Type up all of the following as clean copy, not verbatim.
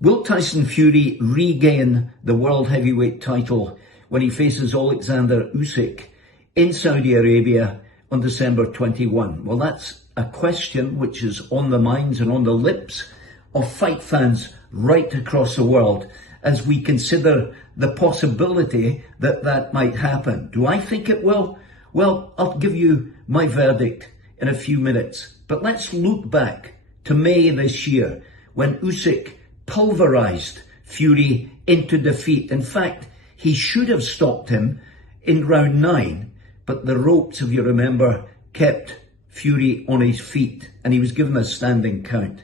Will Tyson Fury regain the world heavyweight title when he faces Oleksandr Usyk in Saudi Arabia on December 21? Well, that's a question which is on the minds and on the lips of fight fans right across the world as we consider the possibility that that might happen. Do I think it will? Well, I'll give you my verdict in a few minutes. But let's look back to May this year when Usyk pulverized Fury into defeat. In fact, he should have stopped him in round 9, but the ropes, if you remember, kept Fury on his feet and he was given a standing count.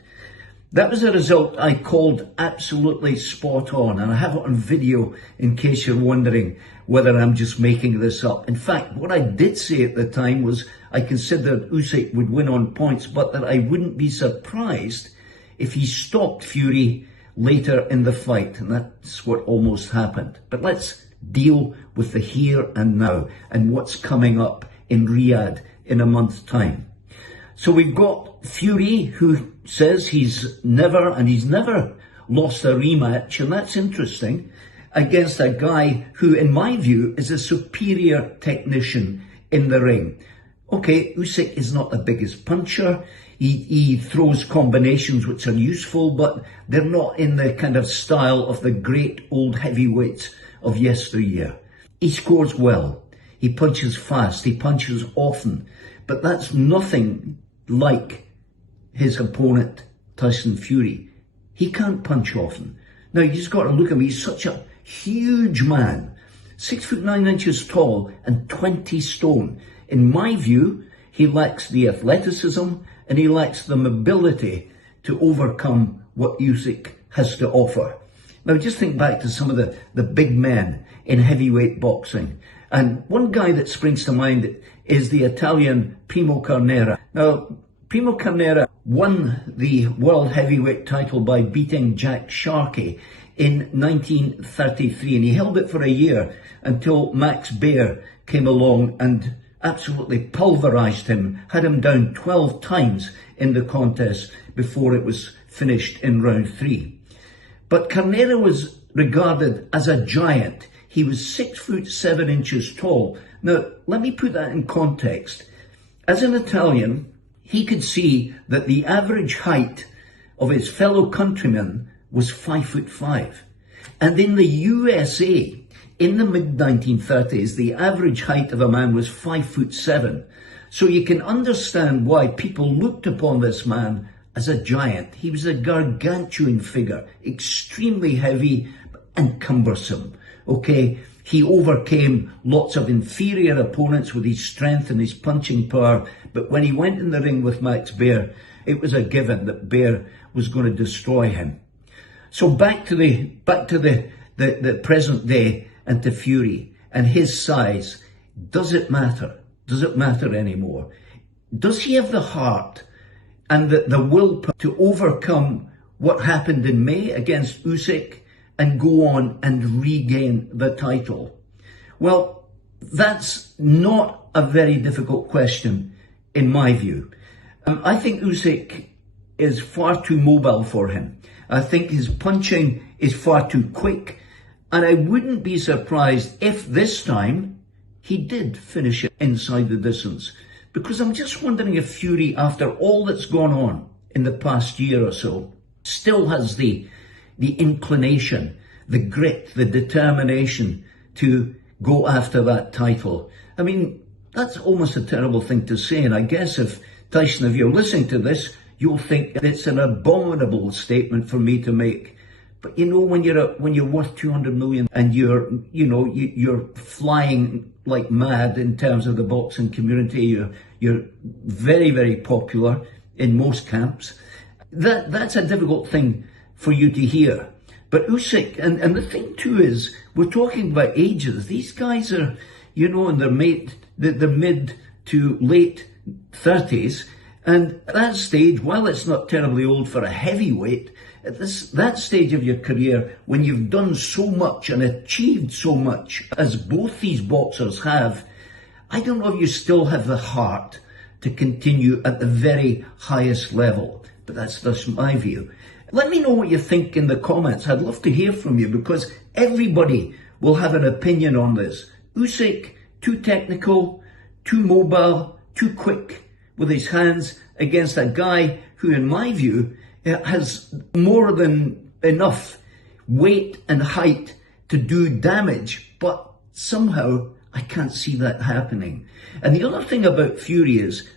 That was a result I called absolutely spot on, and I have it on video in case you're wondering whether I'm just making this up. In fact, what I did say at the time was I considered Usyk would win on points, but that I wouldn't be surprised if he stopped Fury later in the fight, and that's what almost happened. But let's deal with the here and now and what's coming up in Riyadh in a month's time. So we've got Fury, who says he's never lost a rematch, and that's interesting, against a guy who, in my view, is a superior technician in the ring. Okay, Usyk is not the biggest puncher. He throws combinations which are useful, but they're not in the kind of style of the great old heavyweights of yesteryear. He scores well. He punches fast. He punches often. But that's nothing like his opponent, Tyson Fury. He can't punch often. Now, you just got to look at him. He's such a huge man, 6'9" tall and 20 stone. In my view, he lacks the athleticism and he lacks the mobility to overcome what Usyk has to offer. Now, just think back to some of the big men in heavyweight boxing. And one guy that springs to mind is the Italian Primo Carnera. Now, Primo Carnera won the world heavyweight title by beating Jack Sharkey in 1933, and he held it for a year until Max Baer came along and absolutely pulverized him, had him down 12 times in the contest before it was finished in round 3. But Carnera was regarded as a giant. He was 6'7" tall. Now, let me put that in context. As an Italian, he could see that the average height of his fellow countrymen was 5'5". And in the USA, in the mid-1930s, the average height of a man was 5'7". So you can understand why people looked upon this man as a giant. He was a gargantuan figure, extremely heavy and cumbersome. Okay, he overcame lots of inferior opponents with his strength and his punching power, but when he went in the ring with Max Baer, it was a given that Baer was going to destroy him. So back to the present day and to Fury and his size. Does it matter? Does it matter anymore? Does he have the heart and the will to overcome what happened in May against Usyk and go on and regain the title? Well, that's not a very difficult question in my view. I think Usyk is far too mobile for him. I think his punching is far too quick, and I wouldn't be surprised if this time he did finish it inside the distance, because I'm just wondering if Fury, after all that's gone on in the past year or so, still has the inclination, the grit, the determination to go after that title. I mean, that's almost a terrible thing to say, and I guess if Tyson, if you're listening to this, you'll think it's an abominable statement for me to make. But you know, when you're worth 200 million and you're flying like mad in terms of the boxing community, you're very, very popular in most camps. That's a difficult thing for you to hear. But Usyk, and the thing too is, we're talking about ages. These guys are, in their mid to late 30s. And at that stage, while it's not terribly old for a heavyweight, at that stage of your career, when you've done so much and achieved so much, as both these boxers have, I don't know if you still have the heart to continue at the very highest level. But that's my view. Let me know what you think in the comments. I'd love to hear from you because everybody will have an opinion on this. Usyk, too technical, too mobile, too quick with his hands against a guy who, in my view, has more than enough weight and height to do damage, but somehow I can't see that happening. And the other thing about Fury is,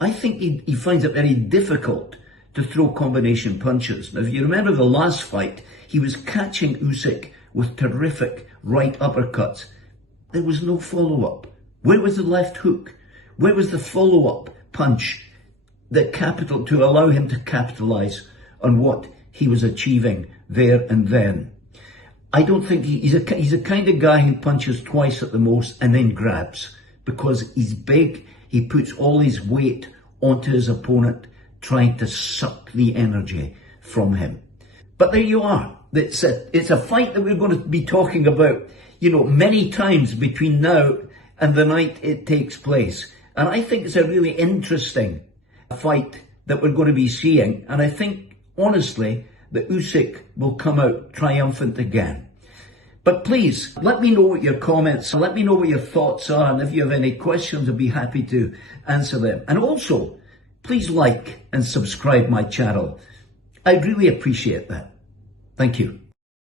I think he finds it very difficult to throw combination punches. Now, if you remember the last fight, he was catching Usyk with terrific right uppercuts. There was no follow-up. Where was the left hook? Where was the follow-up punch to allow him to capitalize on what he was achieving there and then? I don't think he's a kind of guy who punches twice at the most and then grabs, because he's big. He puts all his weight onto his opponent, trying to suck the energy from him. But there you are. It's a fight that we're going to be talking about, many times between now and the night it takes place. And I think it's a really interesting fight that we're going to be seeing. And I think, honestly, that Usyk will come out triumphant again. But please, let me know what your comments are. Let me know what your thoughts are. And if you have any questions, I'll be happy to answer them. And also, please like and subscribe my channel. I'd really appreciate that. Thank you.